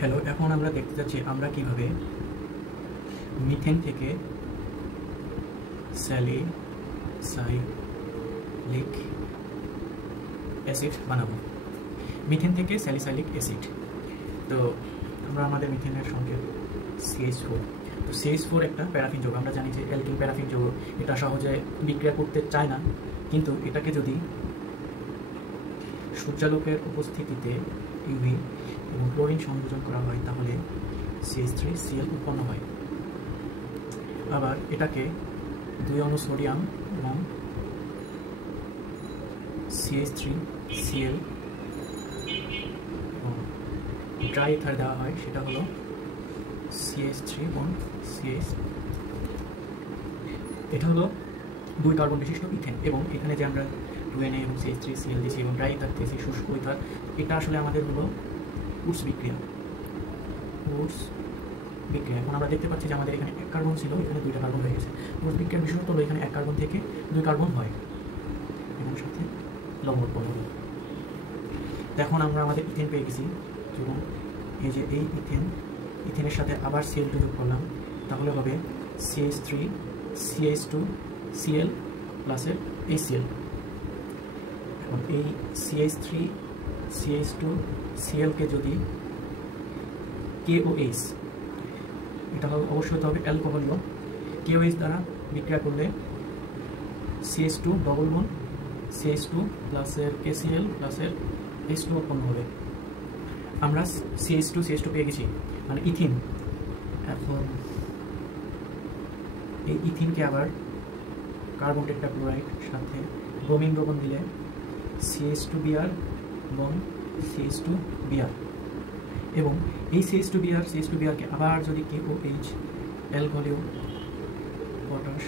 Hello, এখন আমরা দেখতে যাচ্ছি আমরা কিভাবে মিথেন থেকে স্যালিসাইলিক অ্যাসিড বানাবো। মিথেন থেকে স্যালিসাইলিক অ্যাসিড, তো আমরা আমাদের মিথেনের সঙ্গে CH4, তো CH4 একটা প্যারাফিন যৌগ। আমরা জানি যে অ্যালকিন প্যারাফিন যৌগ, এটা সহজে বিক্রিয়া করতে চায় না, কিন্তু এটাকে যদি সূর্যালোকের উপস্থিতিতে ইউভি এবং ক্লোরিন সংযোজন করা হয় তাহলে CH3Cl উৎপন্ন হয়। আবার এটাকে 2 অণু সোডিয়াম এবং CH3Cl এবং ড্রাই ইথার দেওয়া হয়, সেটা হলো CH3CH। এটা হলো 2 কার্বন বিশিষ্ট ইথেন, এবং এখানে যে আমরা 2Na এবং CH3Cl দিয়েছি এবং ড্রাই ইথার দিয়েছি, শুষ্ক ইথার, এটা আসলে আমাদের হলো উডস বিক্রিয়া। এখন আমরা দেখতে পাচ্ছি যে আমাদের এখানে 1 কার্বন ছিল, এখানে 2টা কার্বন হয়ে গেছে। উডস বিক্রিয়ার বিশেষত হলো এখানে 1 কার্বন থেকে 2 কার্বন হয় এবং সাথে লবণ উৎপন্ন হলো। এখন আমরা আমাদের ইথেন পেয়ে গেছি, এবং এই যে এই ইথেনের সাথে আবার Cl2 যোগ করলাম, তাহলে হবে CH3CH2Cl প্লাসের HCl। এখন এই CH3CH2Cl কে যদি KOH, এটা অবশ্যই হতে হবে অ্যালকোহলীয়, KOH দ্বারা বিক্রিয়া করলে CH2 ডবল বন্ড CH2 প্লাসের KCl প্লাসের H2 উৎপন্ন হবে। আমরা CH2 পেয়ে গেছি, মানে ইথিন। এখন এই ইথিনকে আবার কার্বন টেট্রাক্লোরাইড সাথে ব্রোমিন দ্রবণ দিলে CH2Br এবং CH2Br, এবং এই CH2Br কে আবার যদি KOH অ্যালকোহলীয় পটাশ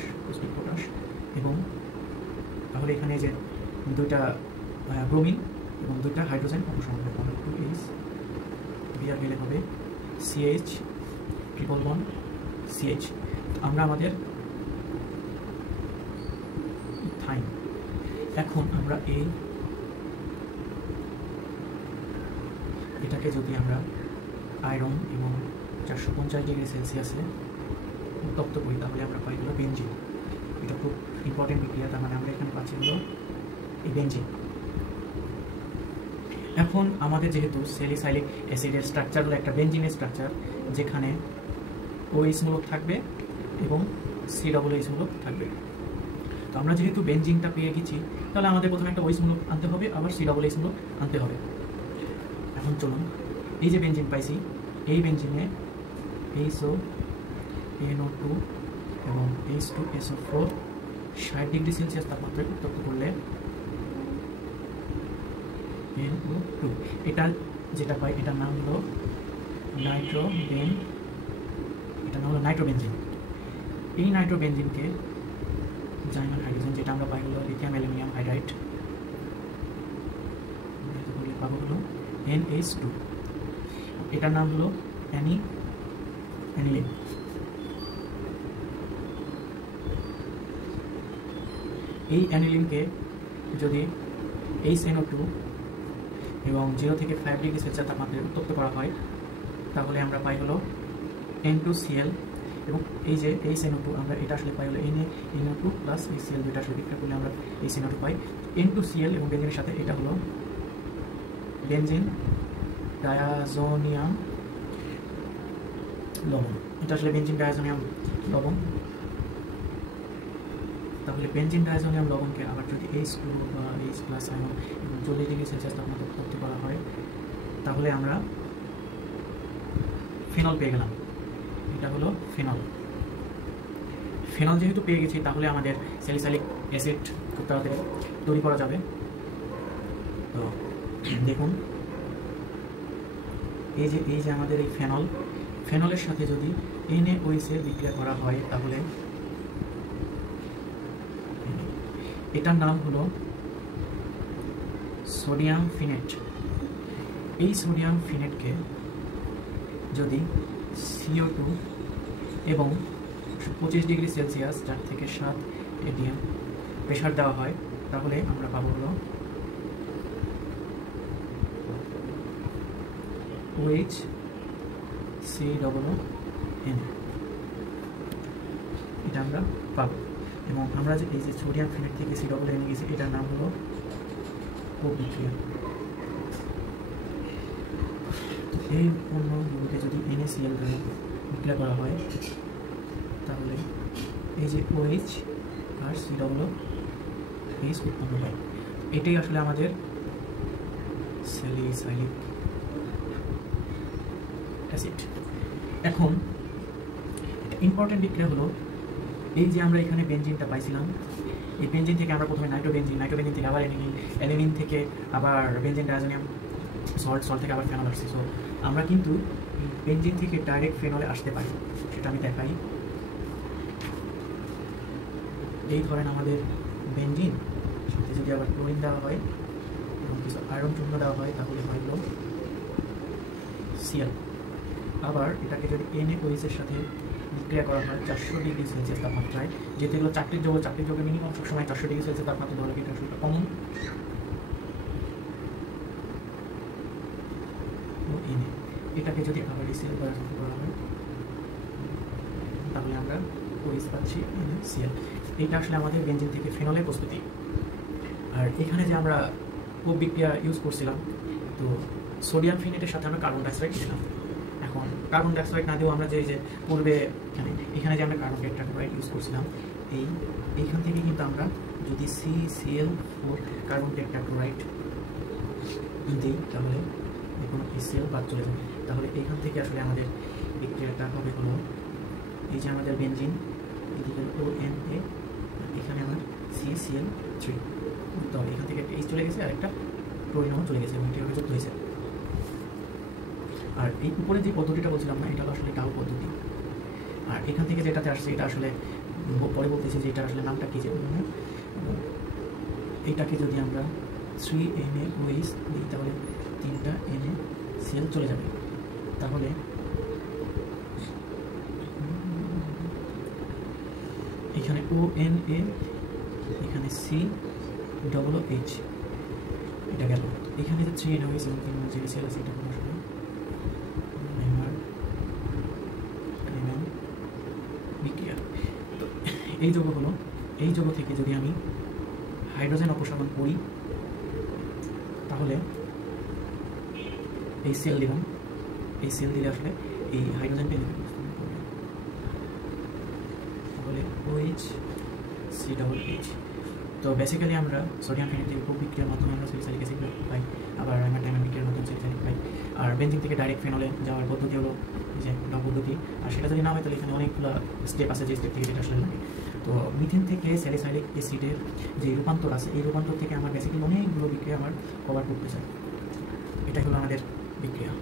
এবং তাহলে এখানে যে 2টা ব্রোমিন এবং 2টা হাইড্রোজেন অপসারণ হবে, তাহলে 2H Br মিলে হবে CH ট্রিপল বন্ড CH। আমরা আমাদের ইথাইন। এখন আমরা এটাকে যদি আমরা আয়রন এবং 450 ডিগ্রি সেলসিয়াসে উত্তপ্ত করি তাহলে আমরা পাই হলো বেনজিন। এটা খুব ইম্পর্টেন্ট বিক্রিয়া, তার মানে আমরা এখানে পাচ্ছি হলো এই বেনজিন। এখন আমাদের যেহেতু স্যালিসাইলিক অ্যাসিডের স্ট্রাকচার হলো একটা বেনজিনের স্ট্রাকচার, যেখানে OH মূলক থাকবে এবং COOH মূলক থাকবে। তো আমরা যেহেতু বেনজিনটা পেয়ে গেছি, তাহলে আমাদের প্রথমে একটা OH মূলক আনতে হবে, আবার COOH মূলক আনতে হবে। এখন চলুন, এই যে বেনজিন পাইছি, এই বেনজিনে HONO2 এবং H2SO4 60 ডিগ্রি সেলসিয়াস তাপমাত্রায় উত্তপ্ত করলে NO2, এটা যেটা পাই এটার নাম হলো নাইট্রোবেনজিন। এই নাইট্রোবেনজিনকে জার্মান হাইড্রোজেন, যেটা আমরা পাই হলো লিথিয়াম অ্যালুমিনিয়াম হাইড্রাইড, পাবো হলো NH2, এটার নাম হলো অ্যানিলিন। এই অ্যানিলিনকে যদি HNO2 এবং 0 থেকে 5 ডিগ্রি সেলসিয়াস তাপমাত্রায় উত্তপ্ত করা হয় তাহলে আমরা পাই হলো N2Cl, এবং এই যে HNO2 আমরা এটা আসলে পাই হলো NaNO2 প্লাস HCl, যেটা আসলে বিক্রিয়া করলে আমরা HNO2 পাই। N2Cl এবং বেনজিনের সাথে এটা হলো বেনজিন ডায়াজোনিয়াম লবণ, এটা আসলে বেনজিন ডায়াজোনিয়াম লবণ। তাহলে বেনজিন ডায়াজোনিয়াম লবণকে আবার যদি H2 বা H+ আয়ন এবং 40 ডিগ্রি সেলসিয়াস তাপমাত্রায় উত্তপ্ত করা হয় তাহলে আমরা ফেনল পেয়ে গেলাম। এটা হলো ফেনল যেহেতু পেয়ে গেছি, তাহলে আমাদের স্যালিসাইলিক অ্যাসিড খুব তাড়াতাড়ি তৈরি করা যাবে। তো দেখুন, এই যে আমাদের এই ফেনলের সাথে যদি NaOH বিক্রিয়া করা হয় তাহলে এটার নাম হলো সোডিয়াম ফিনেট। এই সোডিয়াম ফিনেটকে যদি CO2 এবং 25 ডিগ্রি সেলসিয়াস 4 থেকে 7 atm প্রেসার দেওয়া হয় তাহলে আমরা পাবো হলো OH COON, এটা আমরা পাবো। এবং আমরা যে এই যে সোডিয়াম ফেনেট থেকে COON গেছি, এটার নাম হলো কোবিক্রিয়া। এই পণ্যগুলোকে যদি NaCl দ্বারা বিক্রিয়া করা হয়, তাহলে এই যে OH আর COOH উৎপন্ন হয়। এটাই আসলে আমাদের স্যালিসাইলিক অ্যাসিড। এখন ইম্পর্টেন্ট বিক্রিয়া হলো, এই যে আমরা এখানে বেনজিনটা পাইছিলাম, এই বেনজিন থেকে আমরা প্রথমে নাইট্রোবেনজিন থেকে আবার অ্যানিলিন থেকে আবার বেনজিন ডায়াজোনিয়াম সল্ট থেকে আবার ফেনল আসছে। সো আমরা কিন্তু বেনজিন থেকে ডাইরেক্ট ফেনলে আসতে পারি, সেটা আমি দেখাই। এই ধরেন আমাদের বেনজিন সাথে যদি আবার ক্লোরিন দেওয়া হয় এবং কিছু আয়রন চূর্ণ দেওয়া হয়, তাহলে হইল Cl। আবার এটাকে যদি NaOH এর সাথে বিক্রিয়া করা হয় 400 ডিগ্রি সেলসিয়াস তাপমাত্রায়, যেহেতু এগুলো চাকরির যোগে মিনিমাম সবসময় 400 ডিগ্রি সেলসিয়াস তাপমাত্রা ধরে, এটা আসলে কমন। এটাকে যদি আবার রিসিল করা হয়, তাহলে আমরা OH পাচ্ছি NaCl। এইটা আসলে আমাদের বেনজিন থেকে ফেনলের প্রস্তুতি। আর এখানে যে আমরা কোপ বিক্রিয়া ইউজ করছিলাম, তো সোডিয়াম ফেনেটের সাথে আমরা কার্বন ডাইঅক্সাইড দিলাম। এখন কার্বন ডাইঅক্সাইড না দিয়েও আমরা যে পূর্বে এখানে যে আমরা কার্বন টেট্রাক্লোরাইড ইউজ করছিলাম, এইখান থেকে কিন্তু আমরা যদি CCl4 কার্বন টেট্রাক্লোরাইড দিই, তাহলে কোনো HCl বাদ চলে যাবে। তাহলে এইখান থেকে আসলে আমাদের বিক্রিয়াটা হবে হলো, এই যে আমাদের বেনজিন, এদিকে ONA, এখানে আমার CCl3, তো এখান থেকে একটা H চলে গেছে আর একটা ক্লোরিনও চলে গেছে এবং এটা যুক্ত হয়েছে। আর এই উপরে যে পদ্ধতিটা বলছিলাম না, এটা আসলে ডাউ পদ্ধতি। আর এখান থেকে যেটাতে আসছে, এটা আসলে পরে বলতেছি যে এটা আসলে নামটা কী, যে এইটাকে যদি আমরা 3NaOH দিই, তাহলে 3টা NaCl চলে যাবে। তাহলে এখানে ONA, এখানে COOH, এটা গেল। এখানে যে 3NaOH এবং 3 CL আছে, এটা কোনো আসলে বিক্রিয়া। তো এই যৌগ হলো, এই যৌগ থেকে যদি আমি হাইড্রোজেন অপসারণ করি, তাহলে এই সেল দিলাম, এই সেল দিলে আসলে এই হাইড্রোজেনটা তাহলে OH COOH। তো বেসিক্যালি আমরা সোডিয়াম ফেনেট থেকে কোপ বিক্রিয়ার মাধ্যমে আমরা স্যালিসাইলিক অ্যাসিড পাই, আবার ডায়মন্ড বিক্রিয়ার মাধ্যমে স্যালিসাইলিক পাই। আর বেনজিন থেকে ডাইরেক্ট ফেনলে যাওয়ার পদ্ধতি হলো যে ডাউ পদ্ধতি। আর সেটা যদি না হয়, তাহলে এখানে অনেকগুলো স্টেপ আছে, যে স্টেপ থেকে যেটা আসলে লাগে। তো মিথেন থেকে স্যালিসাইলিক অ্যাসিডের যে রূপান্তর আছে, এই রূপান্তর থেকে আমার বেসিক্যালি অনেকগুলো বিক্রিয়া আমার কভার করতে চাই। এটাই হলো আমাদের বিক্রিয়া।